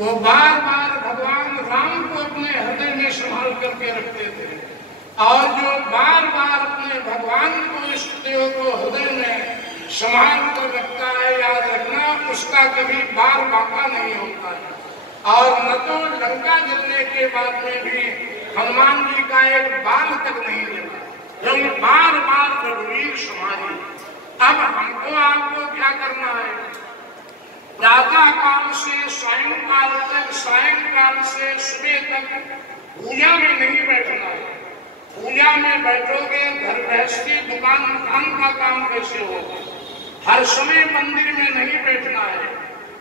वो बार बार भगवान राम को अपने हृदय में संभाल करके रखते थे, और जो बार बार अपने भगवान को, इष्ट देव को हृदय में संभाल कर रखता है, याद रखना उसका कभी बार बाका नहीं होता है। और न तो लंका जलने के बाद में भी हनुमान जी का एक बाल तक नहीं जला, जब बार बार रघुवीर संभाली। अब हमको आपको क्या करना है, प्रातः काल से सायंकाल तक, सायंकाल से सुबह तक पूजा में नहीं बैठना है। पूजा में बैठोगे घर गृहस्थी दुकान का काम कैसे होगा। हर समय मंदिर में नहीं बैठना है,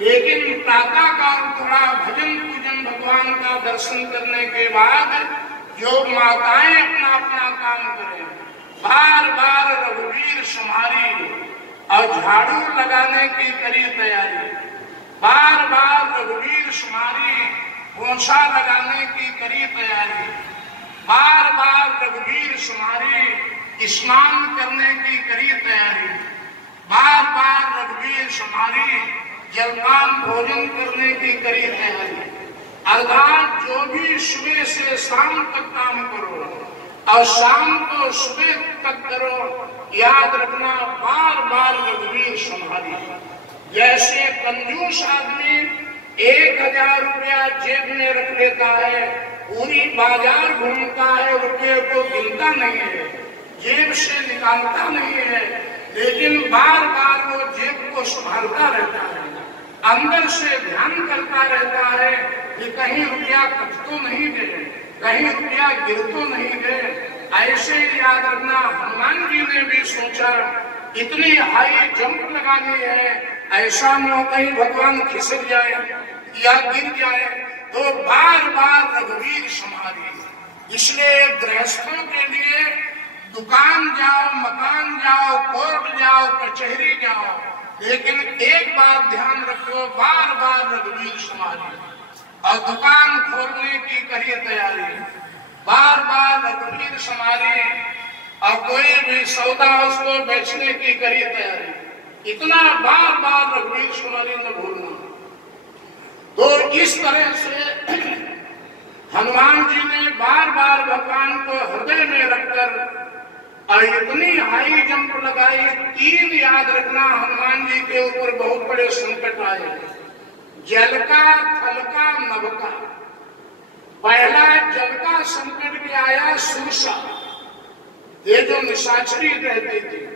लेकिन प्रातः काल थोड़ा भजन पूजन भगवान का दर्शन करने के बाद जो माताएं अपना अपना काम करें, बार बार रघुवीर संभाली और झाड़ू लगाने की करी तैयारी, बार बार रघुवीर संभाली पोछा लगाने की करी तैयारी, बार बार रघुवीर संभाली स्नान करने की करी तैयारी, बार बार रघुवीर संभाली जलपान भोजन करने की करी तैयारी। अर्थात जो भी सुबह से शाम तक काम करो और शाम को सुबह तक करो, याद रखना बार बार रघुवीर संभाली। जैसे कंजूस आदमी 1000 रुपया जेब में रख लेता है, पूरी बाजार घूमता है, रुपये को गिनता नहीं है, जेब से निकालता नहीं है, लेकिन बार बार वो जेब को संभालता रहता है, अंदर से ध्यान करता रहता है कि कहीं रुपया कट तो नहीं गए, कहीं रुपया गिर तो नहीं गए। ऐसे याद रखना हनुमान जी ने भी सोचा इतनी हाई जंप लगानी है, ऐसा न हो कहीं भगवान खिसक जाए या गिर जाए, तो बार बार रघुवीर संभाली। इसलिए गृहस्थों के लिए दुकान जाओ, मकान जाओ, कोर्ट जाओ, कचहरी जाओ, लेकिन एक बात ध्यान रखो, बार बार रघुवीर संभाली। और दुकान खोलने की करिए तैयारी, बार बार रघुवीर संभाली, और कोई भी सौदा उसको बेचने की करिए तैयारी, इतना बार बार रघुवीर संभाली न भूलना। तो इस तरह से हनुमान जी ने बार बार भगवान को हृदय में रखकर और इतनी हाई जंप लगाई। 3 याद रखना हनुमान जी के ऊपर बहुत बड़े संकट आए, जल का, थल का, नभ का। पहला जल का संकट भी आया, सुरसा, ये जो निशाचरी रहती थी,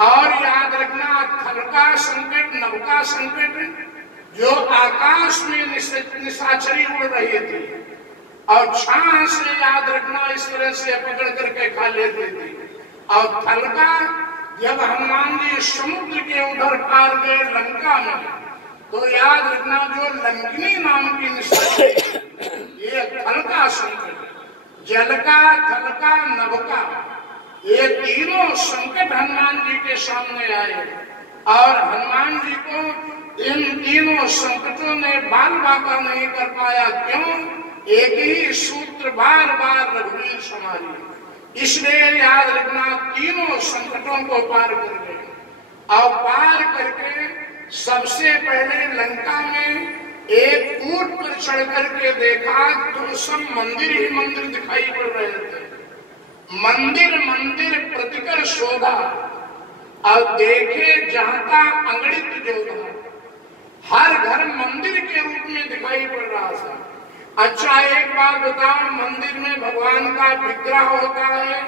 और याद रखना थल का संकट, नभ का संकट, जो आकाश में निशाचरी उड़ रही थी और छां से याद रखना इस तरह से पकड़ करके खा लेती थी। और थल का, जब हनुमान जी समुद्र के उधर पार गए लंका में, तो याद रखना जो लंकिनी नाम की निशाचरी, ये थल का संकट, जल का, थल का, नभ का, ये तीनों संकट हनुमान जी के सामने आए। और हनुमान जी को इन तीनों संकटों ने बाल बाका नहीं कर पाया। क्यों? एक ही सूत्र, बार बार रघुवीर संभाली। इसलिए याद रखना तीनों संकटों को पार कर गए। और पार करके सबसे पहले लंका में एक ऊंट पर चढ़ करके देखा तो सब मंदिर ही मंदिर दिखाई पड़ रहे थे। मंदिर मंदिर प्रतिकर शोभा, और देखे जहां अंगड़ित जोधा, हर घर मंदिर के रूप में दिखाई पड़ रहा था। अच्छा एक बात बताओ, मंदिर में भगवान का विग्रह होता है,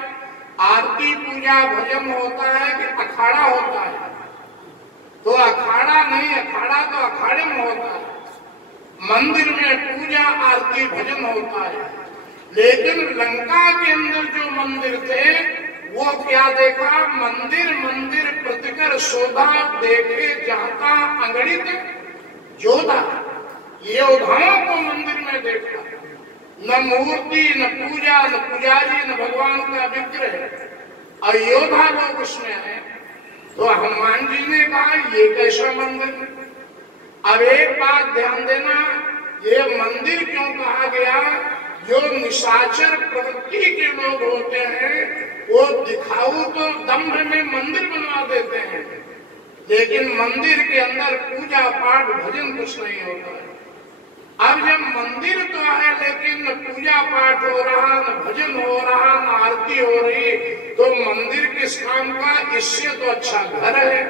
आरती पूजा भजन होता है कि अखाड़ा होता है? तो अखाड़ा नहीं, अखाड़ा तो अखाड़े में होता है, मंदिर में पूजा आरती भजन होता है। लेकिन लंका के अंदर जो मंदिर थे वो क्या देखा? मंदिर मंदिर प्रतिकर शोभा, देखे जाता अंगड़ित जोधा। योद्धाओं को मंदिर में देखा, न मूर्ति, न पूजा, न पुजारी, न भगवान का विग्रह, और योद्धा लोग उसमें है। तो हनुमान जी ने कहा ये कैसा मंदिर? अब एक बात ध्यान देना, ये मंदिर क्यों कहा गया? जो निशाचर प्रवृत्ति के लोग होते हैं वो दिखाऊ तो दम्भ में मंदिर बनवा देते हैं, लेकिन मंदिर के अंदर पूजा पाठ भजन कुछ नहीं होता है। अब जब मंदिर तो है लेकिन न पूजा पाठ हो रहा, न भजन हो रहा, न आरती हो रही, तो मंदिर किस काम का? इससे तो अच्छा घर है।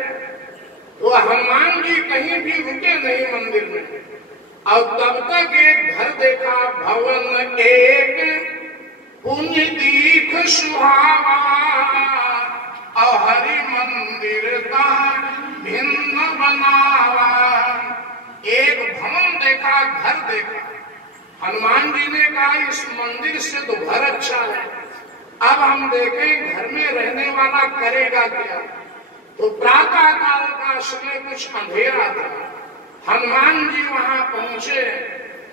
तो हनुमान जी कहीं भी रुके नहीं मंदिर में। और तब तक एक घर देखा, भवन एक पुण्य दीख सुहावा, और हरि मंदिर का भिन्न बनावा। एक भवन देखा, घर देखा। हनुमान जी ने कहा इस मंदिर से तो घर अच्छा है, अब हम देखें घर में रहने वाला करेगा क्या। तो प्रातः काल का समय कुछ अंधेरा था। हनुमान जी वहां पहुंचे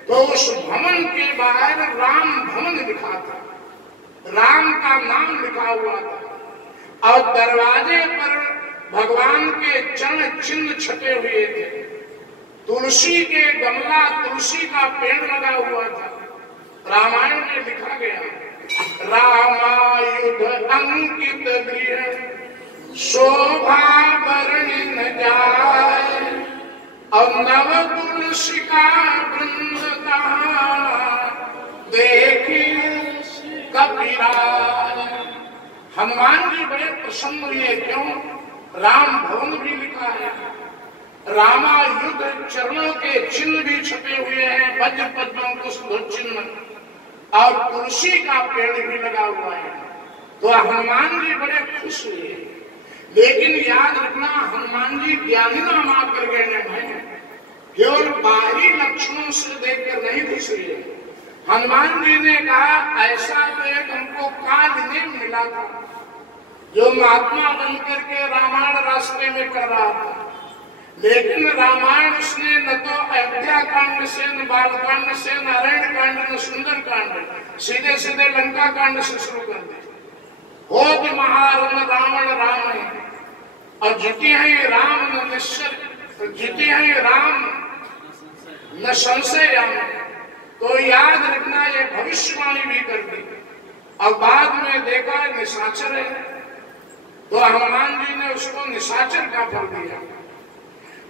तो उस भवन के बाहर राम भवन लिखा था, राम का नाम लिखा हुआ था, और दरवाजे पर भगवान के चरण चिन्ह छपे हुए थे। तुलसी के गमला, तुलसी का पेड़ लगा हुआ था। रामायण में लिखा गया, रामायुध अंकित गृह शोभा बरणी न जाए, और नव तुलसी का वृंद देखी कबीराज। हनुमान जी बड़े प्रसन्न हुए, क्यों? राम भवन भी लिखा है, रामायुध चरणों के चिन्ह भी छपे हुए हैं, वज्र पद्मों कुछ चिन्ह, और तुलसी का पेड़ भी लगा हुआ है। तो हनुमान जी बड़े खुश हुए। लेकिन याद रखना, हनुमान जी ज्ञानी नाम आकर गए हैं, केवल बाहरी लक्षणों से देखकर नहीं घुस रही। हनुमान जी ने कहा ऐसा तो एक हमको काल ने मिला था, जो महात्मा बनकर के रामायण रास्ते में कर रहा था। लेकिन रामायण उसने न तो अयोध्या कांड से, न बालकांड से, न अरण्य कांड, न सुंदर कांड, सीधे सीधे लंका कांड से शुरू कर दी। हो कि महारण रावण राम है, और जीते हैं राम न निश्चय, जीते हैं राम न संशय राम। तो याद रखना, ये भविष्यवाणी भी कर दी, और बाद में देखा निशाचर है, तो हनुमान जी ने उसको निशाचर का फल दिया।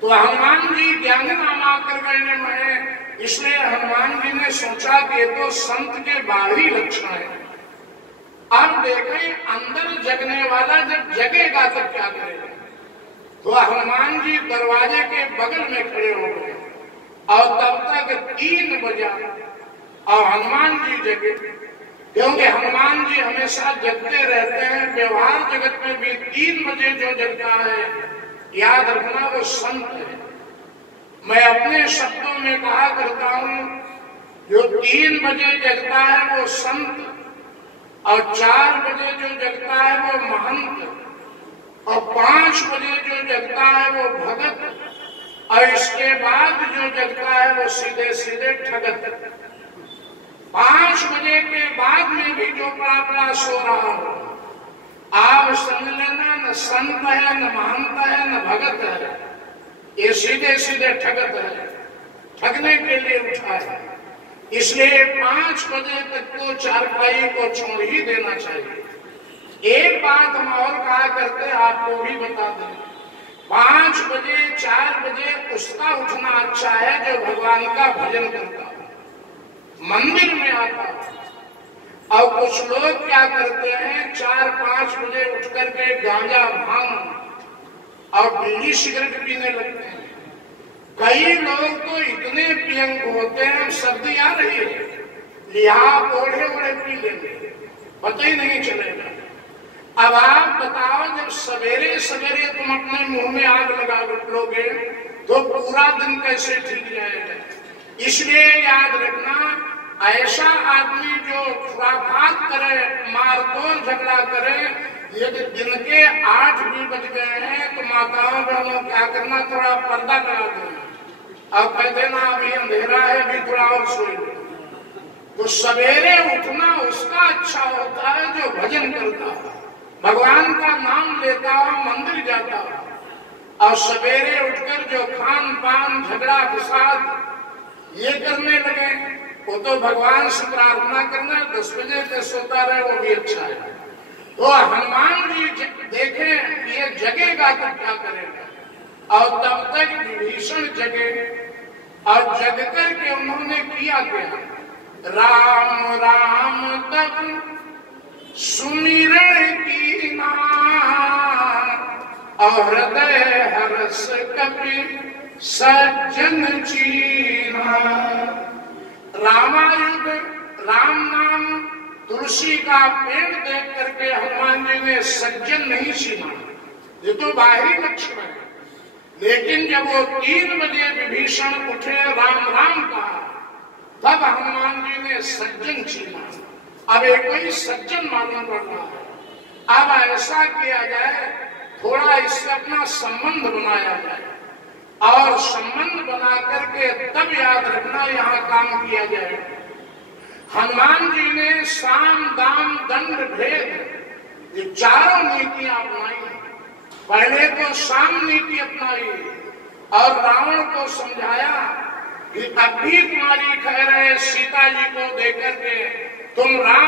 तो हनुमान जी ज्ञानी नाम आकर गए में, इसलिए हनुमान जी ने सोचा कि ये तो संत के बाहरी लक्षण है। अब देखें अंदर जगने वाला जब जगेगा तब क्या करेगा। तो हनुमान जी दरवाजे के बगल में खड़े हो गए, और तब तक 3 बजा, और हनुमान जी जगे। क्योंकि हनुमान जी हमेशा जगते रहते हैं। व्यवहार जगत में भी 3 बजे जो जगता है, याद रखना वो संत है। मैं अपने शब्दों में कहा करता हूं, जो 3 बजे जगता है वो संत, और 4 बजे जो जगता है वो महंत, और 5 बजे जो जगता है वो भगत, और इसके बाद जो जगता है वो सीधे सीधे ठगत। 5 बजे के बाद में भी जो बड़ा सो रहा हो, आप समझ लेना न संत है, न महंत है, न भगत है, ये सीधे सीधे ठगत है, ठगने के लिए उठा है। इसलिए 5 बजे तक तो चारपाई को छोड़ ही देना चाहिए। एक बात हम और कहा करते, आपको भी बता दें, 5 बजे 4 बजे उसका उठना अच्छा है जो भगवान का भजन करता है, मंदिर में आता है। और कुछ लोग क्या करते हैं, 4-5 बजे उठ करके गांजा, भांग और बीड़ी सिगरेट पीने लगते हैं। कई लोग तो इतने पियंग होते हैं, सर्दी आ रही है, लिहाज ओढ़े ओढ़े पी लेंगे, पता ही नहीं चलेगा। अब आप बताओ, जब सवेरे सवेरे तुम अपने मुंह में आग लगा लोगे तो पूरा दिन कैसे ठीक जाएगा। इसलिए याद रखना, ऐसा आदमी जो खुराफात करे, मारतोड़ झगड़ा करे, यदि दिन के 8 भी बज गए हैं तो माताओं बहनों क्या करना, थोड़ा पर्दा लगा देना, अब कह देना अभी अंधेरा है, अभी थोड़ा और सोए। तो सवेरे उठना उसका अच्छा होता है जो भजन करता है, भगवान का नाम लेता हो, मंदिर जाता हो। और सवेरे उठकर जो खान पान, झगड़ा फसाद ये करने लगे, वो तो भगवान से प्रार्थना करना, 10 बजे तक सोता रहे, वो भी अच्छा है। तो हनुमान जी देखे ये जगेगा तो क्या करेगा, और तब तक विभीषण जगे। और जग करके उन्होंने किया क्या? राम राम तब सुमिरण की और हृदय हर्ष कपि सज्जन चीना। रामायुध राम नाम तुलसी का पेड़ देख करके हनुमान जी ने सज्जन नहीं छीना, ये तो बाहरी लक्षण है। लेकिन जब वो 3 बजे विभीषण उठे राम राम कहा, तब हनुमान जी ने सज्जन छीना। अब एक कोई सज्जन मालूम पड़ रहा है। अब ऐसा किया जाए, थोड़ा इससे अपना संबंध बनाया जाए और संबंध बना करके तब याद रखना यहाँ काम किया जाए। हनुमान जी ने साम दाम दंड भेद ये चारों नीतियां अपनाई। पहले तो साम नीति अपनाई और रावण को समझाया कि अब भी तुम्हारी खैर है, सीता जी को देकर के तुम राम